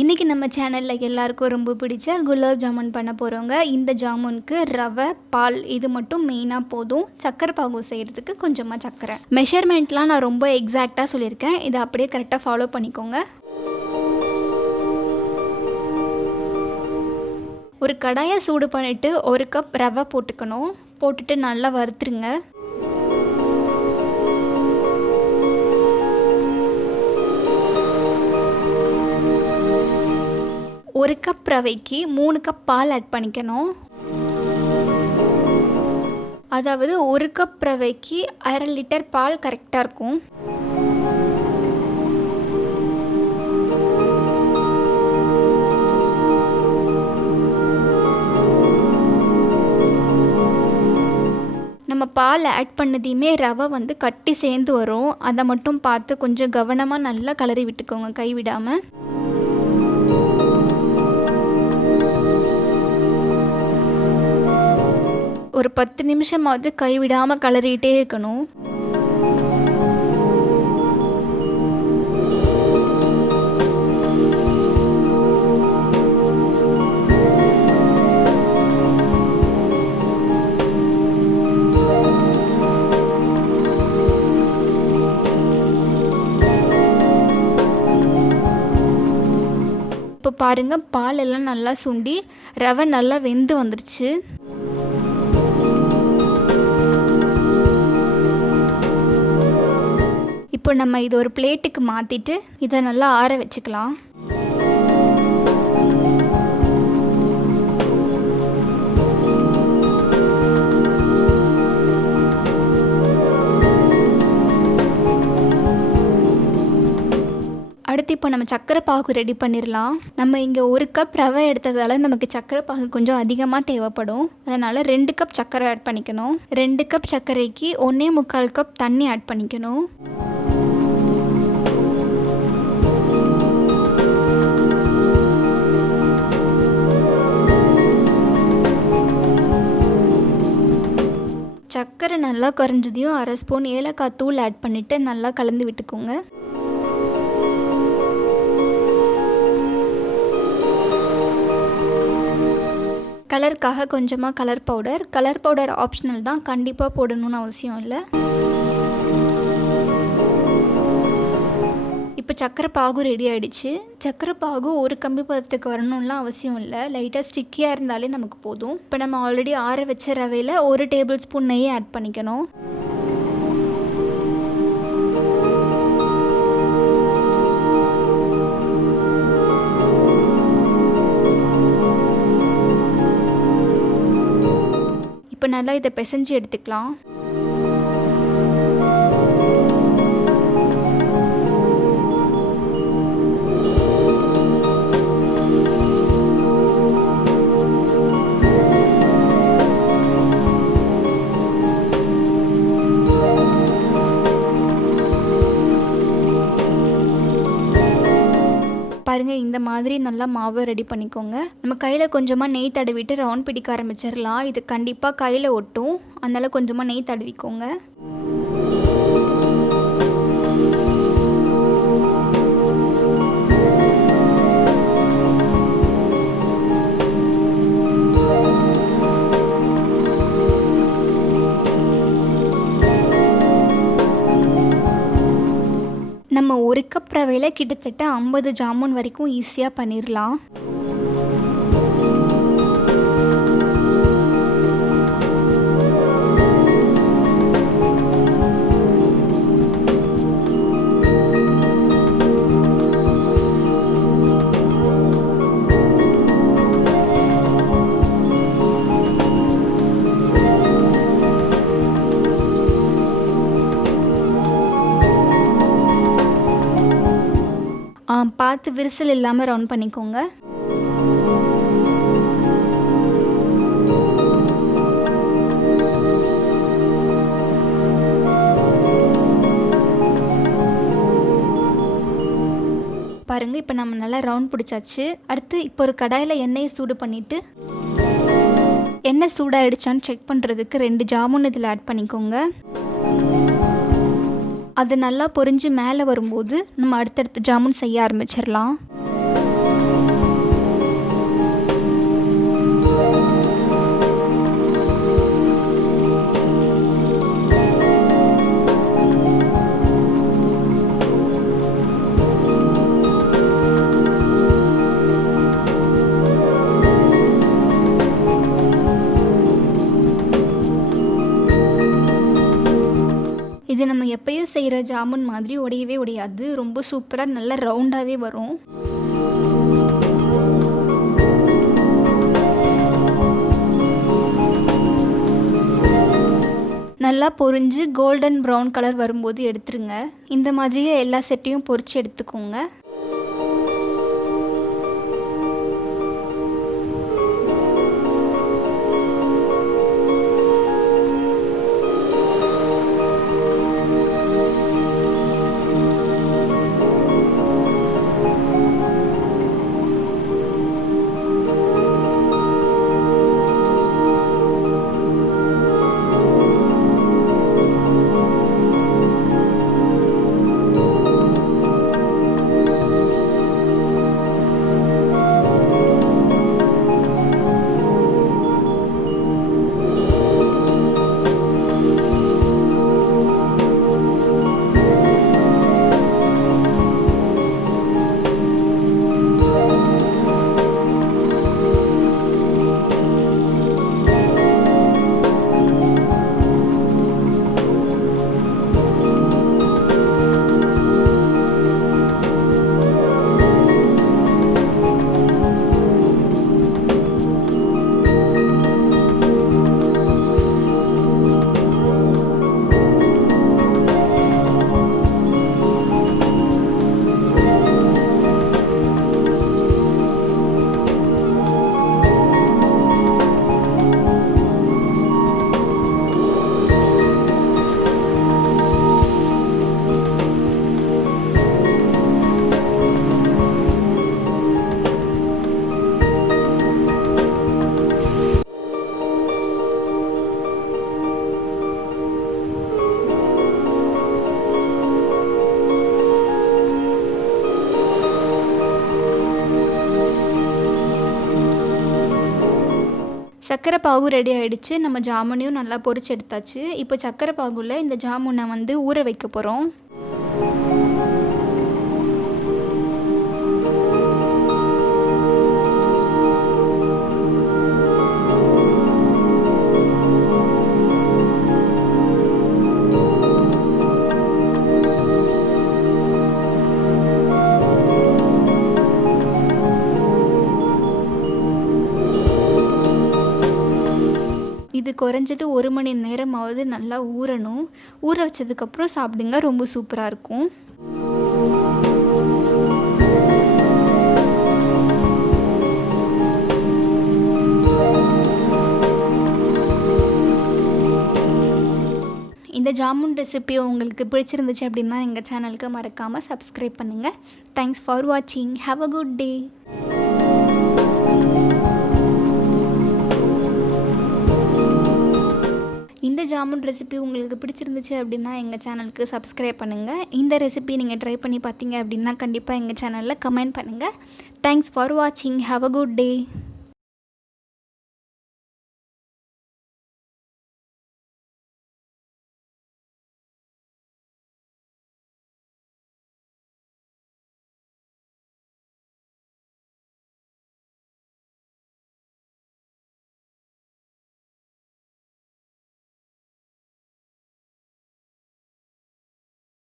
இன்றைக்கி நம்ம சேனலில் எல்லாருக்கும் ரொம்ப பிடிச்ச குலாப் ஜாமுன் பண்ண போகிறோங்க. இந்த ஜாமுனுக்கு ரவை, பால் இது மட்டும் மெயினாக போதும். சக்கரை பாகு செய்கிறதுக்கு கொஞ்சமாக சக்கரை. மெஷர்மெண்ட்லாம் நான் ரொம்ப எக்ஸாக்டாக சொல்லியிருக்கேன். இதை அப்படியே கரெக்டாக ஃபாலோ பண்ணிக்கோங்க. ஒரு கடாயை சூடு பண்ணிவிட்டு 1 கப் ரவை போட்டுக்கணும். போட்டுட்டு நல்லா வறுத்துருங்க. ஒரு கப் ரவைக்கு 3 கப் பால் ஆட் பண்ணிக்கணும். அதாவது 1 கப் ரவைக்கு 1/2 லிட்டர் பால் கரெக்டாக இருக்கும். நம்ம பால் ஆட் பண்ணதையுமே ரவை கட்டி சேர்ந்து வரும். அதை மட்டும் பார்த்து கொஞ்சம் கவனமாக நல்லா கலரி விட்டுக்கோங்க, கைவிடாமல். ஒரு 10 நிமிஷமாவது கைவிடாமல் கலரிகிட்டே இருக்கணும். இப்போ பாருங்கள், பால் எல்லாம் நல்லா சுண்டி ரவை நல்லா வெந்து வந்துருச்சு. இப்போ நம்ம இது ஒரு பிளேட்டுக்கு மாற்றிட்டு இதை நல்லா ஆற வச்சுக்கலாம். அடுத்து இப்போ நம்ம சக்கரை பாகு ரெடி பண்ணிடலாம். நம்ம இங்கே 1 கப் ரவை எடுத்ததால் நமக்கு சக்கரை பாகு கொஞ்சம் அதிகமாக தேவைப்படும். அதனால் 2 கப் சக்கரை ஆட் பண்ணிக்கணும். 2 கப் சர்க்கரைக்கு 1.25 கப் தண்ணி ஆட் பண்ணிக்கணும். சர்க்கரை நல்லா குறைஞ்சதையும் 1/2 ஸ்பூன் ஏலக்காய் தூள் ஆட் பண்ணிவிட்டு நல்லா கலந்து விட்டுக்கோங்க. கலருக்காக கொஞ்சமாக கலர் பவுடர் ஆப்ஷனல் தான், கண்டிப்பாக போடணும்னு அவசியம் இல்லை. இப்போ சக்கரை பாகு ரெடி ஆகிடுச்சு. சக்கரை பாகு ஒரு கம்பி பதத்துக்கு வரணும்லாம் அவசியம் இல்லை. லைட்டாக ஸ்டிக்கியாக இருந்தாலே நமக்கு போதும். இப்போ நம்ம ஆல்ரெடி ஆற வச்ச ரவையில் 1 டேபிள் ஸ்பூன் நெய் ஆட் பண்ணிக்கணும். இப்போ நல்லா இதை பிசைஞ்சு எடுத்துக்கலாம். பாருங்கள், இந்த மாதிரி நல்லா மாவை ரெடி பண்ணிக்கோங்க. நம்ம கையில் கொஞ்சமாக நெய் தடவிட்டு ரவுண்ட் பிடிக்க ஆரம்பிச்சிடலாம். இது கண்டிப்பாக கையில் ஒட்டும், அதனால் கொஞ்சமாக நெய் தடவிக்கோங்க. நம்ம 1 கப் ரவையில் கிட்டத்தட்ட 50 ஜாமுன் வரைக்கும் ஈஸியாக பண்ணிடலாம். பார்த்து விரிசல் இல்லாமல் ரவுண்ட் பண்ணிக்கோங்க. பாருங்கள், இப்போ நம்ம நல்லா ரவுண்ட் பிடிச்சாச்சு. அடுத்து இப்போ ஒரு கடாயில் எண்ணெயை சூடு பண்ணிவிட்டு எண்ணெய் சூடாகிடுச்சான்னு செக் பண்ணுறதுக்கு 2 ஜாமுன் இதில் ஆட் பண்ணிக்கோங்க. அது நல்லா பொரிஞ்சு மேலே வரும்போது நம்ம அடுத்தடுத்து ஜாமுன் செய்ய ஆரம்பிச்சிடலாம். இது நம்ம எப்பயும் செய்கிற ஜாமுன் மாதிரி உடையவே உடையாது. ரொம்ப சூப்பராக நல்லா ரவுண்டாகவே வரும். நல்லா பொரிஞ்சு கோல்டன் ப்ரௌன் கலர் வரும்போது எடுத்துருங்க. இந்த மாதிரியே எல்லா செட்டையும் பொரித்து எடுத்துக்கோங்க. சர்க்கரை பாகு ரெடி ஆகிடுச்சு. நம்ம ஜாமுனையும் நல்லா பொரிச்சு எடுத்தாச்சு. இப்போ சர்க்கரை பாகுல இந்த ஜாமுனை வந்து ஊற வைக்க போகிறோம். இது குறைஞ்சது 1 மணி நேரமாவது நல்லா ஊறணும். ஊற வச்சதுக்கப்புறம் சாப்பிடுங்க, ரொம்ப சூப்பராக இருக்கும். இந்த ஜாமுன் ரெசிபி உங்களுக்கு பிடிச்சிருந்துச்சு அப்படின்னா எங்கள் சேனலுக்கு மறக்காமல் சப்ஸ்கிரைப் பண்ணுங்கள். தேங்க்ஸ் ஃபார் வாட்சிங். Have a good day. இந்த ஜாமுன் ரெசிபி உங்களுக்கு பிடிச்சிருந்துச்சு அப்படின்னா எங்கள் சேனலுக்கு சப்ஸ்கிரைப் பண்ணுங்கள். இந்த ரெசிபி நீங்கள் ட்ரை பண்ணி பார்த்தீங்க அப்படின்னா கண்டிப்பாக எங்கள் சேனலில் கமெண்ட் பண்ணுங்கள். தேங்க்ஸ் ஃபார் வாட்சிங். Have a good day.